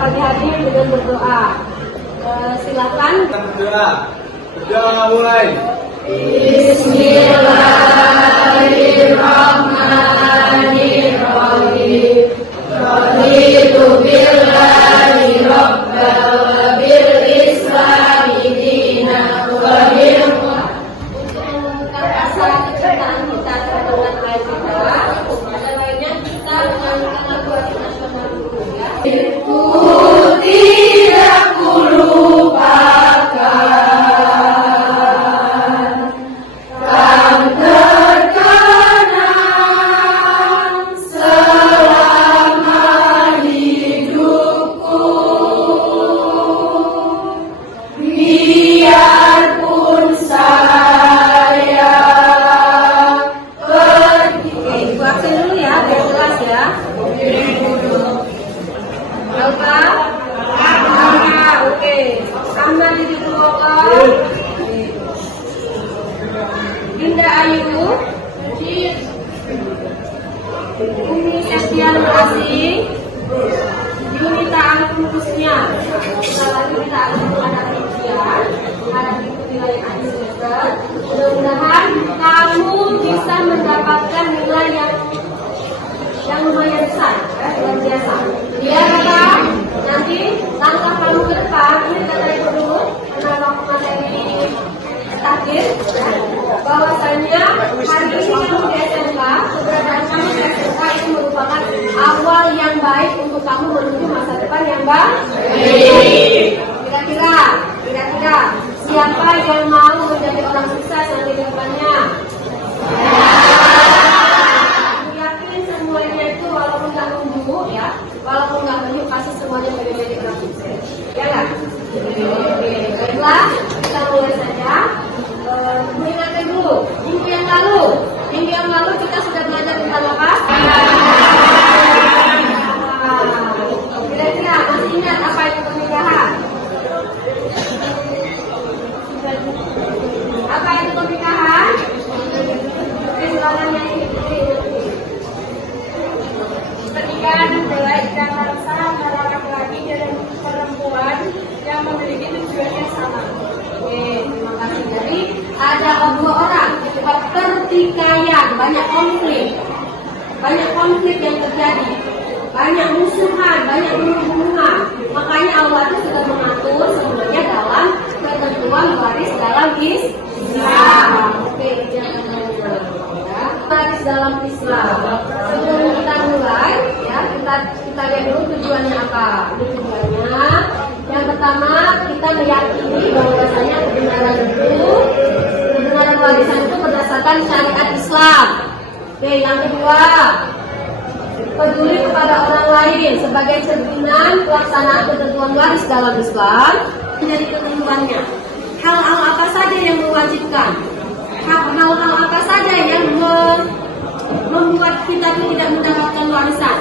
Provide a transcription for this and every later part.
pagi hari dengan berdoa. Silakan. Berdoa mulai. Bismillahirrahmanirrahim. Raditu billahi rabban wa bil islami dinan wa bil. Untuk mengungkap rasa kecintaan kita terhadap negara kita, ada lainnya kita menyanyikan lagu nasional dulu ya. Ku tidak kulupakan kan terkenang selama hidupku, biarpun saya pergi. Ibu aksen dulu ya, biar jelas ya. Alfa, oke. Sama di dulu. Dinda Ayu, Umi Sestian Asih, Yunita Agung Kusnya. Salah Yunita Agung ada ujian, ada ikuti nilai akhir semester. Mudah-mudahan kamu bisa mendapatkan nilai yang lumayan besar, luar biasa. Ya Bapak, nanti langkah kamu ke depan, ini kata ibu dulu, karena waktu materi takdir, bahwasanya hari ini kamu di SMK, keberadaan kamu di SMK itu merupakan awal yang baik untuk kamu menuju masa depan yang baik. Kira-kira siapa yang mau menjadi orang sukses nanti di depannya? Yakin semuanya itu walaupun nggak nunggu ya, walaupun nggak nunggu pasti semuanya menjadi orang sukses. Ya nggak? Baiklah, kita mulai saja. Mengingatkan dulu, minggu yang lalu kita sudah belajar tentang apa? Kira-kira masih ingat apa itu pernikahan? Apa itu pernikahan? Silakan yang Pernikahan adalah ikatan sah antara laki-laki dan perempuan yang memiliki tujuan yang sama. Oke, terima kasih. Jadi ada dua orang, pertikaian, banyak konflik yang terjadi, banyak musuhan, banyak bunuh-bunuhan. Makanya Allah itu sudah mengatur semuanya dalam ketentuan waris dalam Islam. Oke, jangan lupa ya. Waris dalam Islam. Sebelum kita mulai, ya kita lihat dulu tujuannya apa. Tujuannya yang pertama kita meyakini bahwasanya kebenaran warisan itu berdasarkan syariat Islam. Oke, yang kedua, peduli kepada orang lain sebagai cerminan pelaksanaan ketentuan waris dalam Islam menjadi ketentuannya. Hal-hal apa saja yang mewajibkan? Hal-hal apa saja yang membuat kita tidak mendapatkan warisan?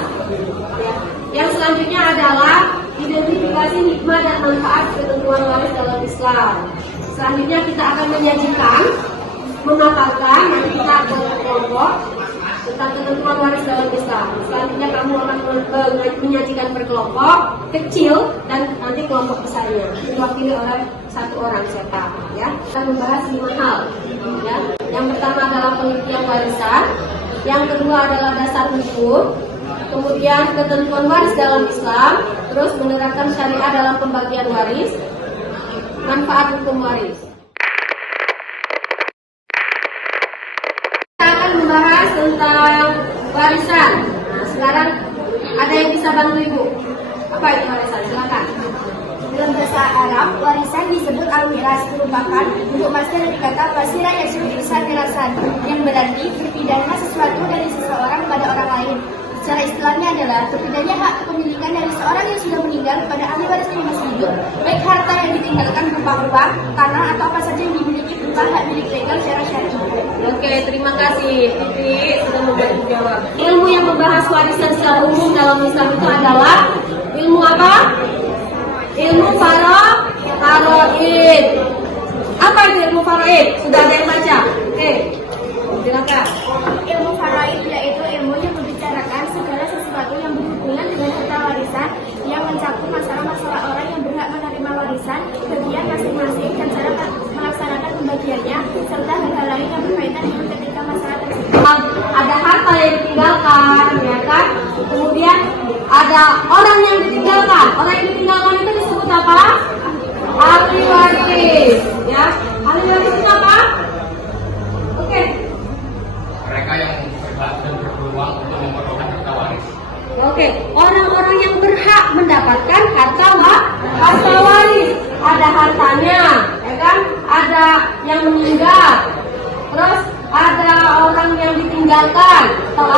Yang selanjutnya adalah identifikasi hikmah dan manfaat ketentuan waris dalam Islam. Selanjutnya kita akan menyajikan, memaparkan, nanti kita akan berkelompok tentang ketentuan waris dalam Islam. Selanjutnya kamu akan menyajikan berkelompok kecil dan nanti kelompok besarnya diwakili oleh satu orang siapa ya. Kita membahas 5 hal ya. Yang pertama adalah pengertian warisan, yang kedua adalah dasar hukum, kemudian ketentuan waris dalam Islam, terus menerapkan syariah dalam pembagian waris, manfaat hukum waris. Kita akan membahas tentang warisan. Nah, sekarang ada yang bisa bantu Ibu? Apa itu warisan? Silakan. Dalam bahasa Arab, warisan disebut al-miras, merupakan bentuk masdar dari kata fasira yasud irsan mirasan, yang berarti berpindahnya sesuatu dari seseorang kepada orang lain. Secara istilahnya adalah berpindahnya hak kepemilikan dari seorang yang sudah meninggal kepada ahli waris yang masih hidup, baik harta yang ditinggalkan berupa uang, tanah, atau apa saja yang dimiliki berupa hak milik legal secara syar'i. Oke, terima kasih Titi sudah membantu jawab. Ilmu yang membahas warisan secara umum dalam Islam itu adalah ilmu apa? Ilmu faraid. Apa itu ilmu faraid? Sudah ada yang baca? Oke, silakan. Ilmu faraid yaitu ilmu yang membicarakan segala sesuatu yang berhubungan dengan harta warisan yang mencakup masalah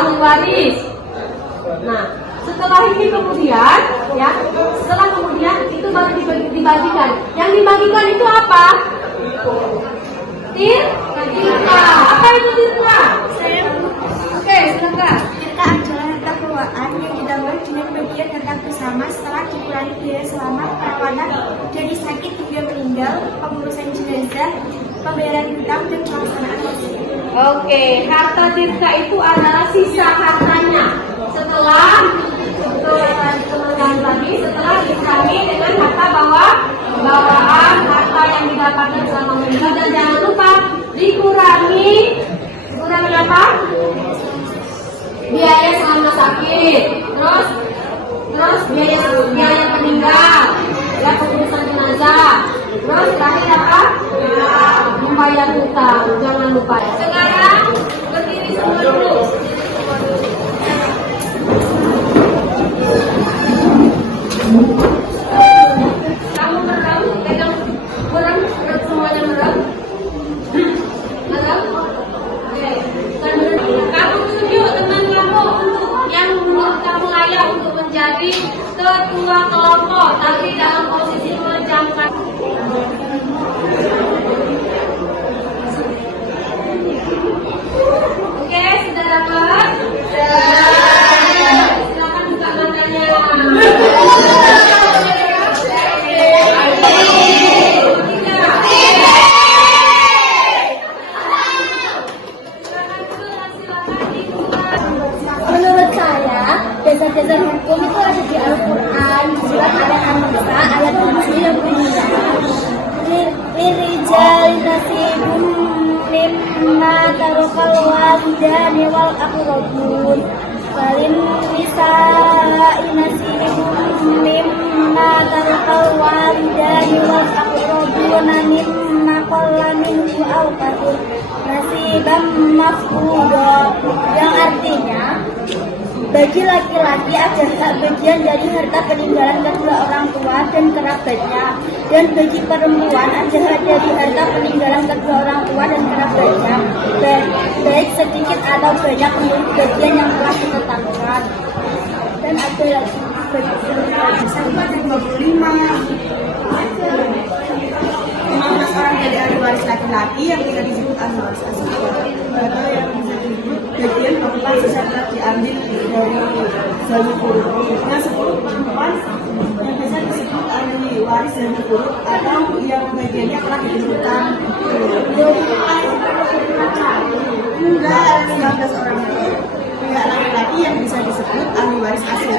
ahli waris. Nah, setelah ini kemudian, ya, setelah kemudian itu baru dibagikan. Yang dibagikan itu apa? Tirta. Apa itu tirta? Oke, silakan. Tirta adalah harta keuangan yang ditambah dengan bagian harta bersama setelah dikurangi biaya selama perawatan dari sakit hingga meninggal, pengurusan jenazah, pembayaran hutang dan pelaksanaan wasiat. Oke, harta tirta itu adalah sisa hartanya setelah dikurangi dengan harta bawaan harta yang didapatkan selama meninggal, dan jangan lupa dikurangi apa? Biaya selama sakit, terus biaya peninggal, ya, pengurusan jenazah, terus terakhir apa? Membayar hutang, jangan lupa. Sekarang berdiri semua dulu. Kamu merem, pegang merem, semuanya merem. Merem. Oke. Kamu tunjuk teman kamu yang menurut kamu layak untuk menjadi ketua kelompok, tapi dalam posisi memejamkan. Oke, sudah dapat? Silakan buka matanya. Menurut saya, dasar-dasar hukum itu ada di Al-Quran, surat Al-Anisa, ayat 7 dan 9. Lirijal nasibun mimma tarokal walidani wal aqrabun, walin nisa'i nasibun mimma tarokal walidani wal aqrabun, mimma qalla minhu aw kathur nasiban mafruḍa, yang artinya bagi laki-laki ada hak bagian dari harta peninggalan kedua orang tua dan kerabatnya, dan bagi perempuan ada hak dari harta peninggalan kedua orang tua dan kerabatnya, baik sedikit atau banyak menurut bagian yang telah ditetapkan. Dan ada lagi bagi perempuan 15 orang dari ahli waris laki-laki yang tidak disebut ahli waris asli, atau yang bisa disebut bagian berupa sisa telah diambil dari zawi furud. Nah, 10 perempuan yang bisa disebut ahli waris zawi furud atau yang bagiannya telah disebutkan. Enggak, 19 orang pihak laki-laki yang bisa disebut ahli waris asli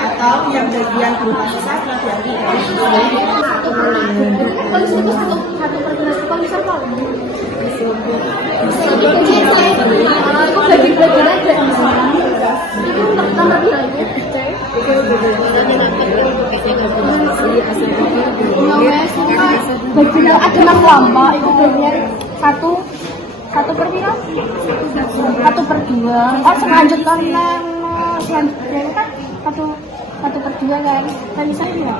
atau yang bagian berupa sisa telah diambil dari Polisi itu satu perguruan polisi apa? Aku bagi-bagi aja. Itu nomor bilangnya. Bagian ada 6 lomba, itu bagian satu per berapa? 1/2. Oh, selanjutnya selanjutnya kan satu per 2 kan? Tadi saya bilang.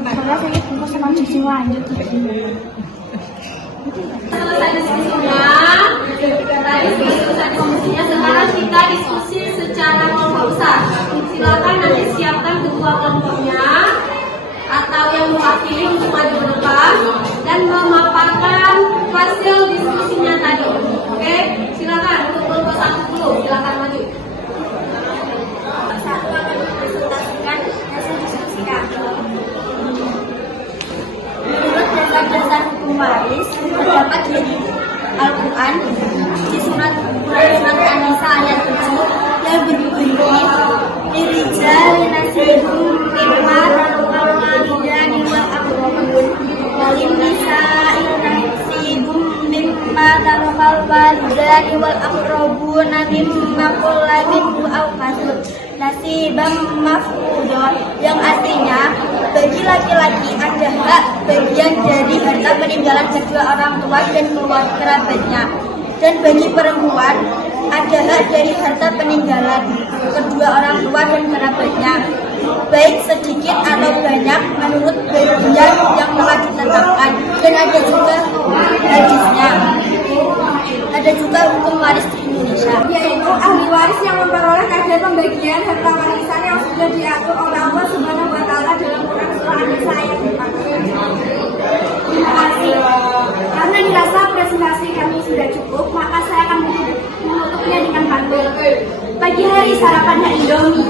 Karena saya bungkus sama sisi lanjut. Selesai diskusinya, sekarang kita diskusi secara kelompok besar. Silakan nanti siapkan ketua kelompoknya atau yang mewakili untuk maju ke depan dan memaparkan hasil diskusinya tadi. Oke, silakan untuk kelompok 1 dulu, silakan maju. Satu akan mempresentasikan hasil diskusi kami. Menurut dasar-dasar hukum waris terdapat di Al-Quran di surat An-Nisa ayat 7 yang berbunyi lirijal nasibun mimma tarakal walidani wal aqrabun, walin nisa'i nasibun mimma tarakal walidani wal aqrabun, mimma qalla minhu aw kathur nasiban mafruḍa, yang artinya bagi laki-laki ada hak bagian dari harta peninggalan kedua orang tua dan keluarga kerabatnya, dan bagi perempuan ada hak dari harta peninggalan kedua orang tua dan kerabatnya, baik sedikit atau banyak menurut bagian yang telah ditetapkan. Dan ada juga hadisnya. Ada juga hukum waris di Indonesia, yaitu ahli waris yang memperoleh kadar pembagian harta warisan yang sudah diatur oleh Allah Subhanahu wa Ta'ala dalam Quran surah An-Nisa ayat 4. Terima kasih. Karena dirasa presentasi kami sudah cukup, maka saya akan menutupnya dengan pantun. Pagi hari sarapannya Indomie,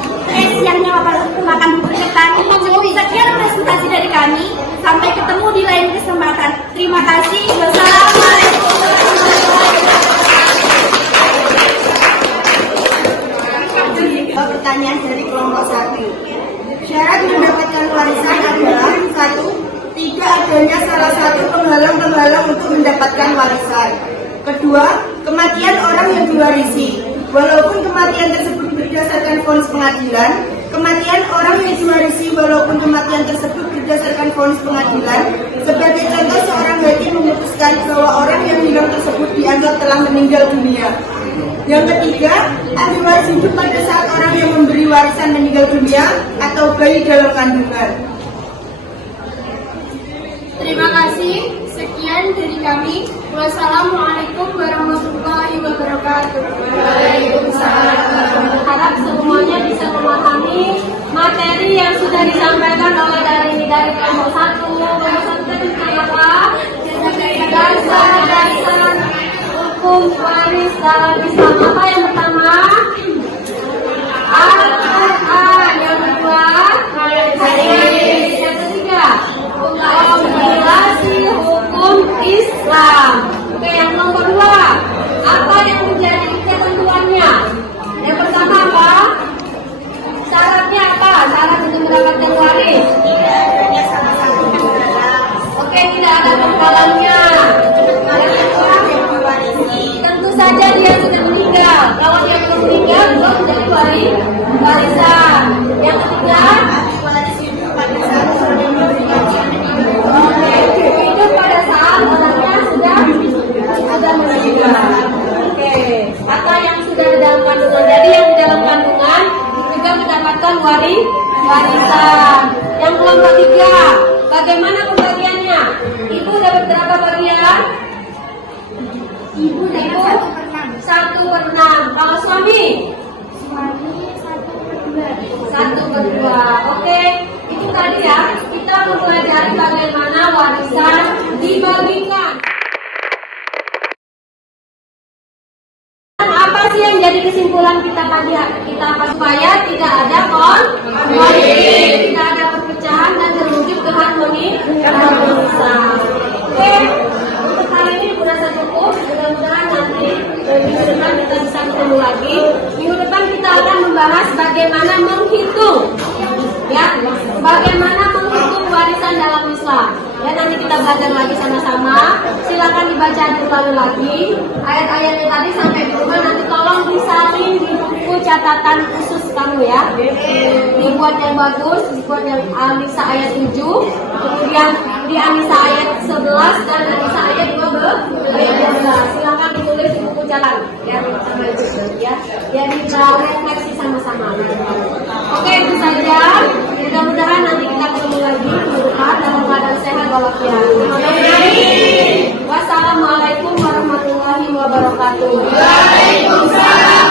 siangnya makan bubur ketan. Cukup sekian presentasi dari kami. Sampai ketemu di lain kesempatan. Terima kasih. Wassalamualaikum warahmatullahi wabarakatuh. Pertanyaan dari kelompok 1. Syarat mendapatkan warisan adalah 1. Tidak adanya salah satu penghalang-penghalang untuk mendapatkan warisan. Kedua, kematian orang yang diwarisi. Walaupun kematian tersebut berdasarkan vonis pengadilan, kematian orang yang diwarisi walaupun kematian tersebut berdasarkan vonis pengadilan. Sebagai contoh, seorang hakim memutuskan bahwa orang yang hilang tersebut dianggap telah meninggal dunia. Yang ketiga, ahli waris hidup pada saat orang yang memberi warisan meninggal dunia atau bayi dalam kandungan. Terima kasih. Sekian dari kami. Wassalamualaikum warahmatullahi wabarakatuh. Harap semuanya bisa memahami materi yang sudah disampaikan oleh dari kelompok 1. Kelompok 1 tadi apa? Dasar hukum waris dalam Islam. Apa yang pertama? Al-Quran. Yang kedua, hadis. Yang ketiga, kompilasi hukum Islam. Oke, yang nomor 2, apa yang menjadi ketentuannya? Yang pertama apa? Syaratnya apa? Syarat untuk mendapatkan waris. Oke, tidak ada penghalangnya. Yang kedua, tentu saja dia sudah meninggal. Kalau dia belum meninggal, belum menjadi warisan. Yang ketiga, hidup pada saat orangnya sudah meninggal. Oke, kata yang sudah di dalam kandungan. Jadi yang di dalam kandungan juga mendapatkan warisan. Yang kelompok 3, bagaimana pembagiannya? Ibu dapat berapa bagian? Ibu dapat 1/6. Kalau suami? Suami 1/2. 1/2. Oke, itu tadi ya. Kita mempelajari bagaimana warisan dibagikan. Apa sih yang jadi kesimpulan kita pagi kita supaya tidak ada konflik, tidak ada perpecahan dan terwujud keharmonisan. Oke, untuk kali ini kurasa cukup. Mudah-mudahan nanti minggu depan kita bisa ketemu lagi. Minggu depan kita akan membahas bagaimana menghitung, ya, bagaimana menghitung warisan dalam Islam. Ya, nanti kita belajar lagi sama-sama. Silakan dibaca ulang lagi ayat-ayatnya tadi sampai di rumah. Nanti tolong disalin di buku catatan khusus kamu ya. Dibuat yang bagus, dibuat yang An-Nisa ayat 7, kemudian di An-Nisa ayat 11 dan An-Nisa ayat 12. Silakan ditulis di buku catatan ya, sama itu ya. Jadi kita refleksi sama-sama. Oke, itu saja. Mudah-mudahan nanti kita ketemu lagi minggu depan dalam keadaan sehat walafiat. Wassalamualaikum warahmatullahi wabarakatuh. Waalaikumsalam.